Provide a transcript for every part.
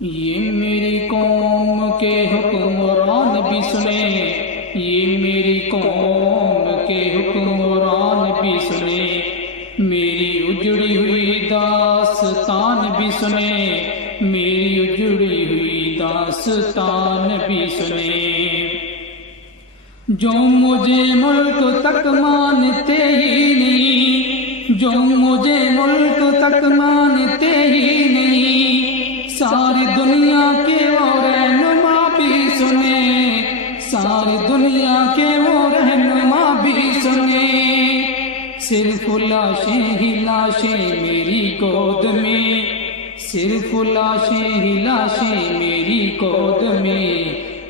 یہ میری قوم کے حکمران بھی سنیں، یہ میری قوم کے حکمران بھی سنیں، میری اجڑی ہوئی داستان بھی سنیں، میری اجڑی ہوئی داستان بھی سنیں۔ جو مجھے ملک تک مانتے ہی نہیں، جو مجھے ملک تک مانتے ہی نہیں، ساری دنیا کے وہ رہنما بھی سنیں، ساری دنیا کے وہ رہنما بھی سنیں۔ صرف لاشیں ہی لاشیں میری گود میں، صرف لاشیں ہی لاشیں میری گود میں،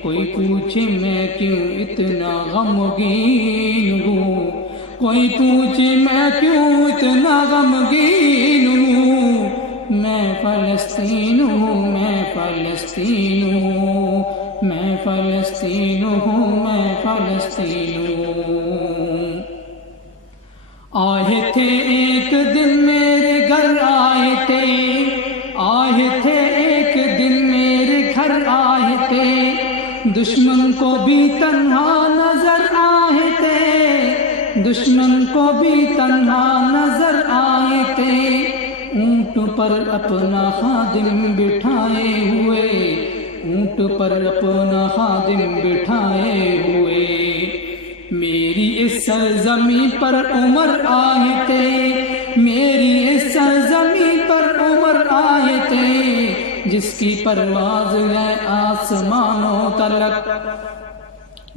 کوئی پوچھے میں کیوں اتنا غمگین ہوں، کوئی پوچھے میں کیوں اتنا غمگین ہوں، میں فلسطین ہوں، میں فلسطین ہوں، میں فلسطین ہوں، میں فلسطین ہوں۔ آئے تھے ایک دن میرے گھر آئے تھے، آئے تھے ایک دن میرے گھر آئے تھے، دشمن کو بھی تنہا نظر آئے تھے، دشمن کو بھی تنہا نظر آئے تھے، اونٹ پر اپنا خادم بٹھائے ہوئے، اونٹ پر اپنا خادم بٹھائے ہوئے، میری اس سرزمین پر عمر آئے تھے، میری اس سرزمین پر عمر آئے تھے، جس کی پرواز ہے آسمانوں تلک،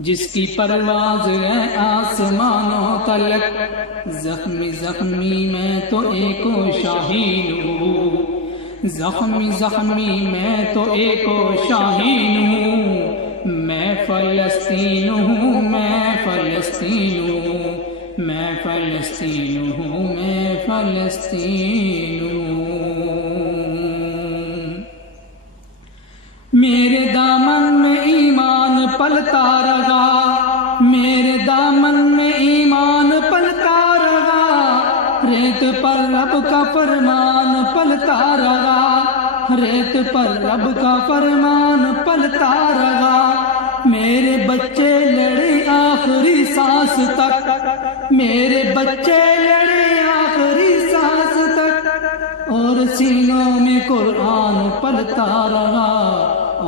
جس کی پرواز ہے آسمانوں تلک، زخمی زخمی میں تو ایک شاہین ہوں، زخمی زخمی میں تو ایک شاہین ہوں، میں فلسطین ہوں، میں فلسطین ہوں، میں فلسطین ہوں، میں فلسطین ہوں۔ میرے دامن میں ایمان پلتا رہا، میرے دامن میں ایمان پلتا رہا، ریت پر رب کا فرمان پلتا رہا، ریت پر رب کا فرمان پلتا رہا، میرے بچے لڑے آخری سانس تک، میرے بچے لڑے آخری سانس تک، اور سینوں میں قرآن پلتا رہا،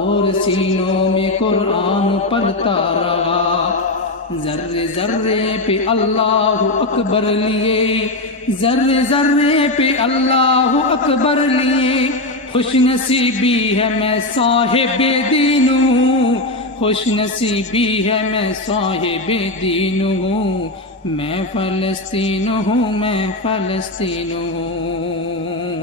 اور سینوں میں قرآن پلتا رہا، ذرے ذرے پہ اللہ اکبر لیے، ذرے ذرے پہ اللہ اکبر لیے، خوش نصیبی ہے میں صاحب دین ہوں، خوش نصیبی ہے میں صاحب دین ہوں، میں فلسطین ہوں، میں فلسطین ہوں۔